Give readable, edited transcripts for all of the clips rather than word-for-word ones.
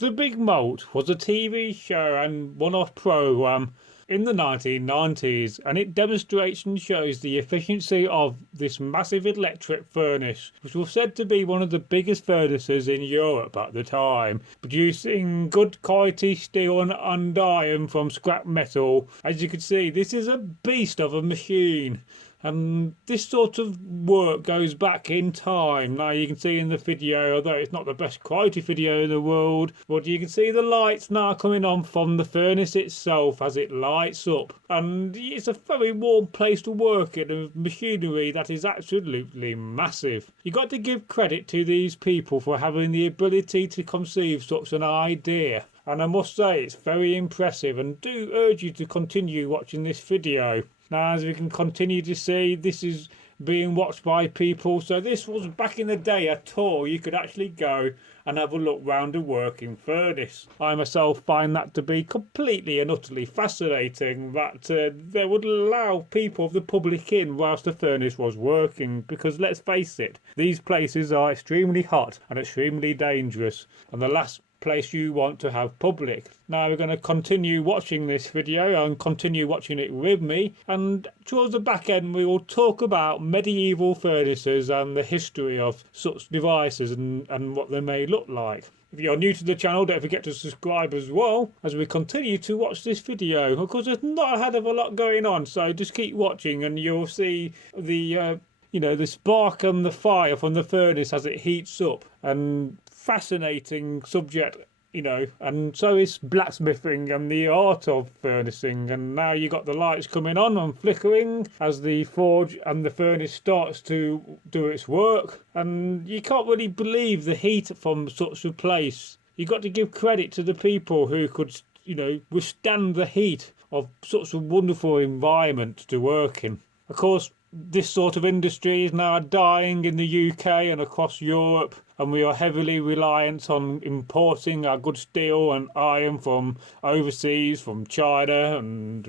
The Big Malt was a TV show and one-off program in the 1990s, and it demonstrates and shows the efficiency of this massive electric furnace, which was said to be one of the biggest furnaces in Europe at the time, producing good quality steel and iron from scrap metal. As you can see, this is a beast of a machine. And this sort of work goes back in time. Now you can see in the video, although it's not the best quality video in the world, but you can see the lights now coming on from the furnace itself as it lights up. And it's a very warm place to work in, a machinery that is absolutely massive. You got to give credit to these people for having the ability to conceive such an idea. And I must say it's very impressive, and do urge you to continue watching this video. Now, as we can continue to see, this is being watched by people. So this was back in the day a tour you could actually go and have a look round a working furnace. I myself find that to be completely and utterly fascinating, that they would allow people of the public in whilst the furnace was working, because let's face it, these places are extremely hot and extremely dangerous, and the last place you want to have public. Now we're going to continue watching this video and continue watching it with me, and towards the back end we will talk about medieval furnaces and the history of such devices and what they may look like. If you're new to the channel, don't forget to subscribe as well as we continue to watch this video. Of course, there's not a hell of a lot going on, so just keep watching and you'll see the the spark and the fire from the furnace as it heats up. And fascinating subject, and so is blacksmithing and the art of furnacing. And now you got the lights coming on and flickering as the forge and the furnace starts to do its work, and you can't really believe the heat from such a place. You got to give credit to the people who could withstand the heat of such a wonderful environment to work in. Of course, this sort of industry is now dying in the UK and across Europe, and we are heavily reliant on importing our good steel and iron from overseas, from China and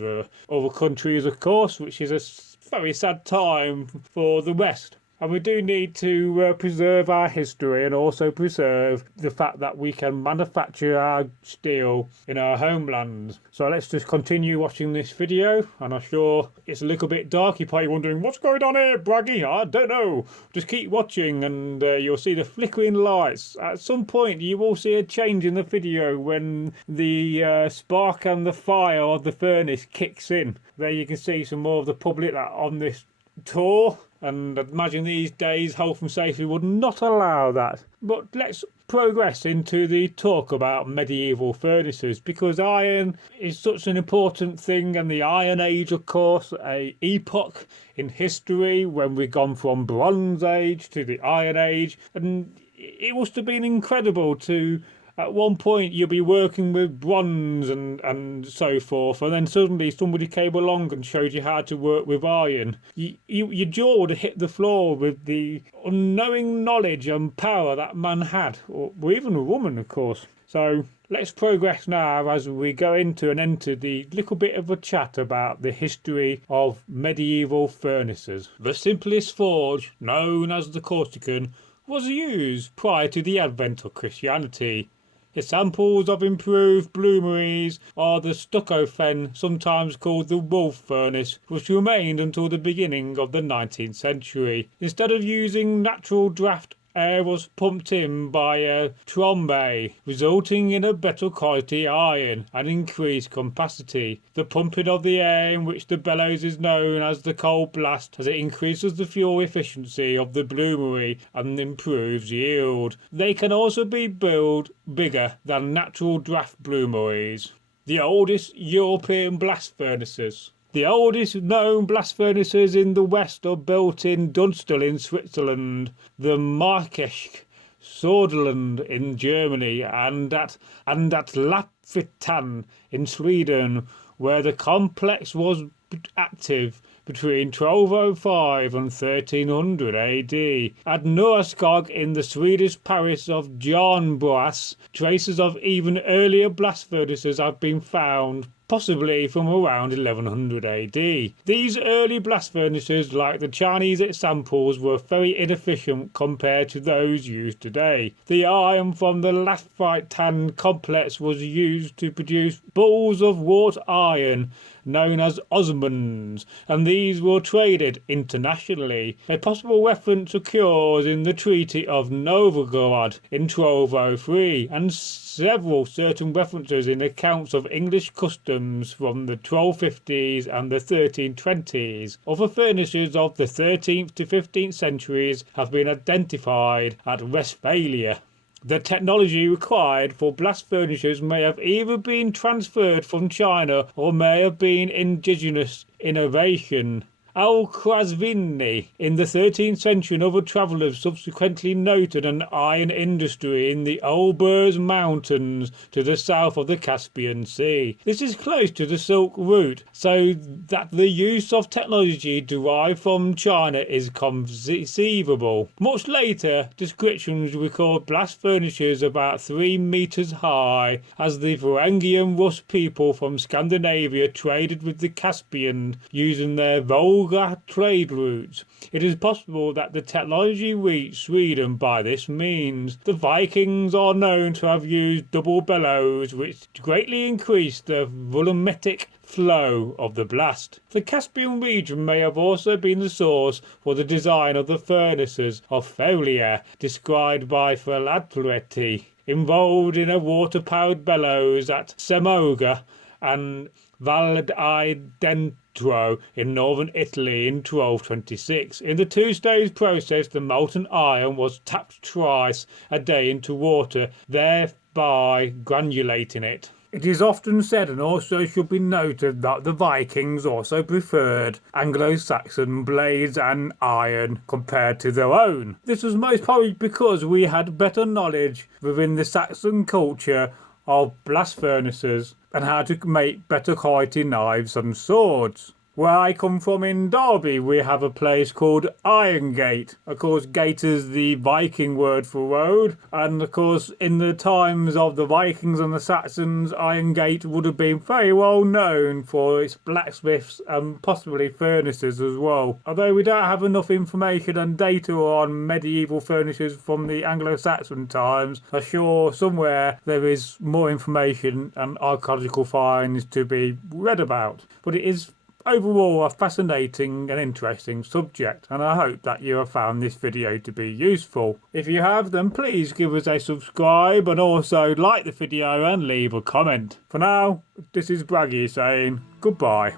other countries, of course, which is a very sad time for the West. And we do need to preserve our history and also preserve the fact that we can manufacture our steel in our homelands. So let's just continue watching this video. And I'm sure it's a little bit dark. You're probably wondering, what's going on here, Bragi? I don't know. Just keep watching and you'll see the flickering lights. At some point, you will see a change in the video when the spark and the fire of the furnace kicks in. There you can see some more of the public that on this tour. And I'd imagine these days health and safety would not allow that. But let's progress into the talk about medieval furnaces, because iron is such an important thing, and the Iron Age, of course, a epoch in history when we've gone from Bronze Age to the Iron Age, and it must have been incredible to at one point you'll be working with bronze and so forth, and then suddenly somebody came along and showed you how to work with iron. Your jaw would have hit the floor with the unknowing knowledge and power that man had, or even a woman, of course. So let's progress now as we go into and enter the little bit of a chat about the history of medieval furnaces. The simplest forge, known as the Corsican, was used prior to the advent of Christianity. Examples of improved bloomeries are the stucco fen, sometimes called the wolf furnace, which remained until the beginning of the 19th century. Instead of using natural draft, air was pumped in by a trombe, resulting in a better quality iron and increased capacity. The pumping of the air, in which the bellows is known as the cold blast, as it increases the fuel efficiency of the bloomery and improves yield. They can also be built bigger than natural draft bloomeries. The oldest European blast furnaces. The oldest known blast furnaces in the West are built in Dunstal in Switzerland, the Markesch, Söderland in Germany, and at Lapphyttan in Sweden, where the complex was active between 1205 and 1300 AD. At Norskog in the Swedish parish of Jarnbras, traces of even earlier blast furnaces have been found, possibly from around 1100 AD. These early blast furnaces, like the Chinese examples, were very inefficient compared to those used today. The iron from the lathite tan complex was used to produce balls of wrought iron known as osmonds, and these were traded internationally. A possible reference occurs in the Treaty of Novgorod in 1203, and several certain references in accounts of English customs from the 1250s and the 1320s. Other furnaces of the 13th to 15th centuries have been identified at Westphalia. The technology required for blast furnaces may have either been transferred from China or may have been indigenous innovation. Al-Khwarizmi in the 13th century and other travellers subsequently noted an iron industry in the Elburz Mountains to the south of the Caspian Sea. This is close to the Silk Route, so that the use of technology derived from China is conceivable. Much later, descriptions record blast furnaces about 3 meters high, as the Varangian Rus people from Scandinavia traded with the Caspian using their Volga trade routes. It is possible that the technology reached Sweden by this means. The Vikings are known to have used double bellows, which greatly increased the volumetric flow of the blast. The Caspian region may have also been the source for the design of the furnaces of Failure described by Philadelphia, involved in a water-powered bellows at Semoga and Val d'Identro in northern Italy in 1226. In the two-stage process, the molten iron was tapped twice a day into water, thereby granulating it. It is often said, and also should be noted, that the Vikings also preferred Anglo-Saxon blades and iron compared to their own. This was most probably because we had better knowledge within the Saxon culture of blast furnaces and how to make better quality knives and swords. Where I come from in Derby, we have a place called Irongate. Of course, gate is the Viking word for road, and of course in the times of the Vikings and the Saxons, Irongate would have been very well known for its blacksmiths and possibly furnaces as well. Although we don't have enough information and data on medieval furnaces from the Anglo-Saxon times, I'm sure somewhere there is more information and archaeological finds to be read about. But it is overall a fascinating and interesting subject, and I hope that you have found this video to be useful. If you have, then please give us a subscribe and also like the video and leave a comment. For now, this is Bragi saying goodbye.